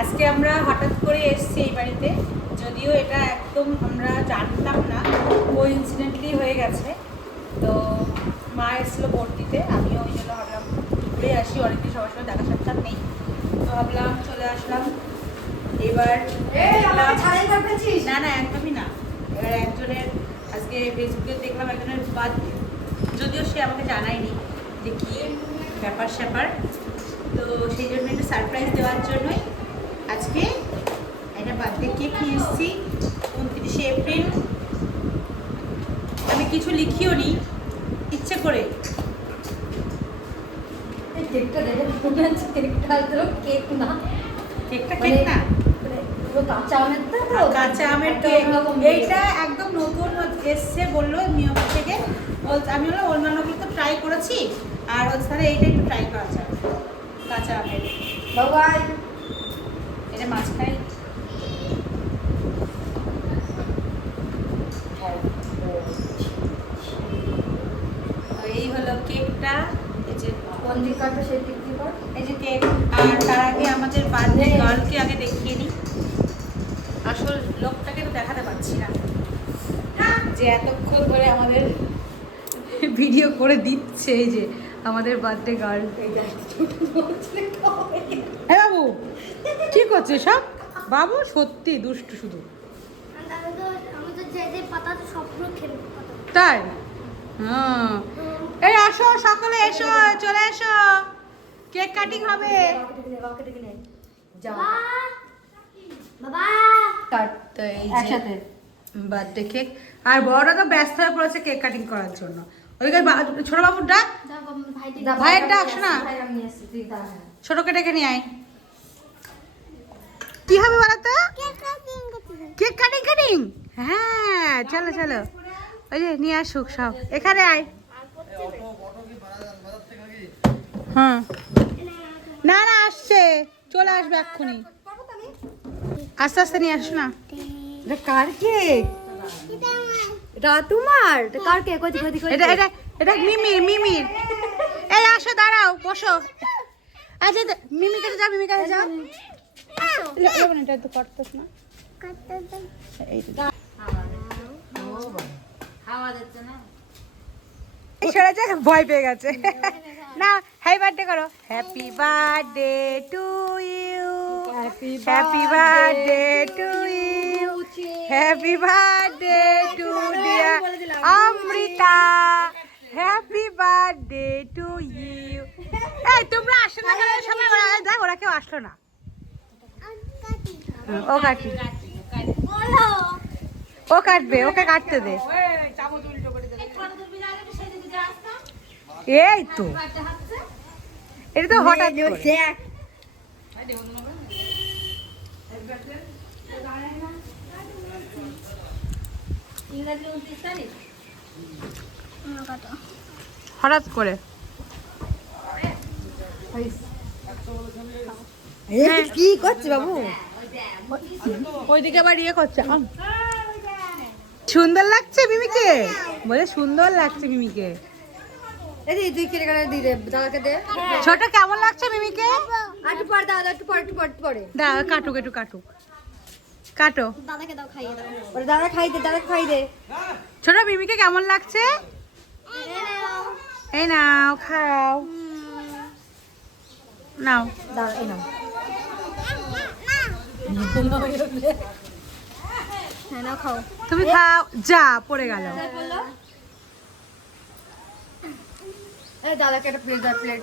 আজকে আমরা হঠাৎ করে এসেছি এই বাড়িতে, যদিও এটা একদম আমরা জানতাম না, কোইন্সিডেন্টলি হয়ে গেছে। তো মা এসেছিলো ভোট দিতে, আমিও ওই জন্য ভাবলাম ঘুরে আসি, অনেকদিন সবার সঙ্গে দেখা সাক্ষাৎ নেই, তো ভাবলাম চলে আসলাম। এবার না না একদমই না, এবার একজনের আজকে ফেসবুকে দেখলাম একজনের বার্থডে, যদিও সে আমাকে জানায়নি যে কী ব্যাপার স্যাপার, তো সেই জন্য একটু সারপ্রাইজ দেওয়ার জন্যই আজকে একটা বার্থডে কেক নিয়ে এসেছি 29শে এপ্রিল। আমি কিছু লিখিও নি, ইচ্ছে করে। কেকটা দেখে মনে হচ্ছে কেকটা তো কেক না, কেকটা কেক না, পুরো কাঁচা আমের তো, কাঁচা আমের কেক। এইটা একদম নতুন এসছে বললো নিয়ম থেকে, আমি বললাম অন্যান্যগুলো তো ট্রাই করেছি, আর তাহলে এইটা একটু ট্রাই করা যায় কাঁচা আমের। বাবাই এটা মাঝখানে এই হলো কেকটা। এই যে কোন দিক কাটবে সেই দিক দিয়ে কর। এই যে কেক, আর তার আগে আমাদের বার্থডে গার্লকে আগে দেখিয়ে নিই। আসল লোকটাকে তো দেখাতে পারছি না, যে এতক্ষণ ধরে আমাদের ভিডিও করে দিচ্ছে। এই যে আমাদের বার্থডে গার্ল। হ্যাঁ বাবু, কি করছে সব? বাবু সত্যি দুষ্টু শুধু, তাই? হ্যাঁ, এই আসো সকলে, এসো, চলে এসো, কেক কাটিং হবে। তো এই যে বার্থডে কেক, আর বড়রা তো ব্যস্ত হয়ে পড়েছে কেক কাটিং করার জন্য। ওইদিকে ছোট বাবুর ডাক, ভাইয়ের ডাক, শোনা ছোটকে ডেকে নিয়ে আয়। কি হবে বলতো? কেক কাটিং কাটিং, হ্যাঁ চলো চলো, ওই যে নিয়ে আসুক সব, এখানে আয়। হ্যাঁ না না আসছে, চলে আসবে এক্ষুনি, আস্তে আস্তে নিয়ে আসো না। এটা কার কেক? এটা তোমার? এটা কার কেক? এটা এটা এটা মিমির, মিমির। এই আসো, দাঁড়াও, বসো। আচ্ছা মিমির কাছে যাও, মিমির কাছে যাও। এটা তো কাটতেছ না, এই তো সরে যা, ভয় পেয়ে গেছে। না হ্যাপি বার্থডে করো, happy birthday to you, happy birthday to you, happy birthday to dear Amrita, happy birthday to you. এই তোমরা আসো না কেন সবাই? দেখ ওরা কেউ আসলো না। ও কাটি, ও কাটবে, ওকে কাটতে দে। এই তো এটা তো হঠাৎ করে। হঠাৎ করে কি করছে বাবু? ওইদিকে আবার ইয়ে করছে। সুন্দর লাগছে মিমিকে, বলে সুন্দর লাগছে মিমিকে। তুই কেটে কেটে দিয়ে দে, দাদাকে দে। ছোট কেমন লাগছে মিমিকে? একটু পরে দাদা, একটু পরে, একটু পরে। দাদা কাটুক, একটু কাটুক, কাটো। দাদাকে দাও, খাইয়ে দাও। ওরে দাদা খাই দে, দাদা খাই দে। ছোট মিমিকে কেমন লাগছে? এই নাও খাও, নাও দাদা এই নাও। হ্যাঁ নাও, খাও। তুমি খাও, যা পড়ে গেল। দাদাকে একটা প্লেট, প্লেট